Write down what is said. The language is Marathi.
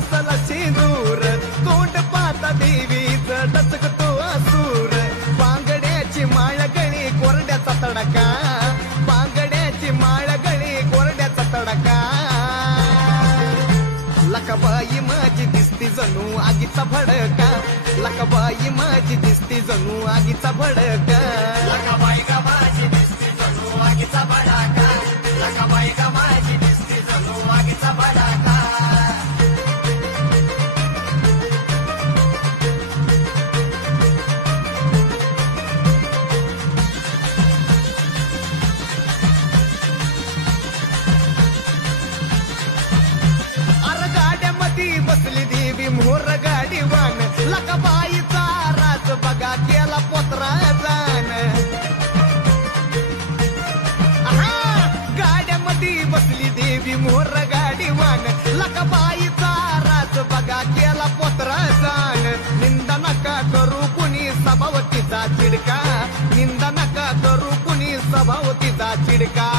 फासला शेंदूर तोंड पाहता देवीचं डचकतो असूर बांगड्याची माळ गळी कोरड्याचा तडका बांगड्याची माळ गळी कोरड्याचा तडका लकाबाई माझी दिसती जणू आगीचा भडका लकाबाई माझी दिसती जणू आगीचा भडका लकाबाई का माझी दिसती जणू आगीचा भडका लकाबाई का माझी दिसती जणू आगीचा भडका बसली देवी मोर गाडीवान लकाबाईचा राज बघा केला पोत्रा जाण गाड्यामध्ये बसली देवी मोर गाडीवान लकाबाईचा राज बघा केला पोत्रा जाण निंदा नका करू कुणी सभावतीचा चिडका निंदा नका करू कुणी सभावतीचा चिडका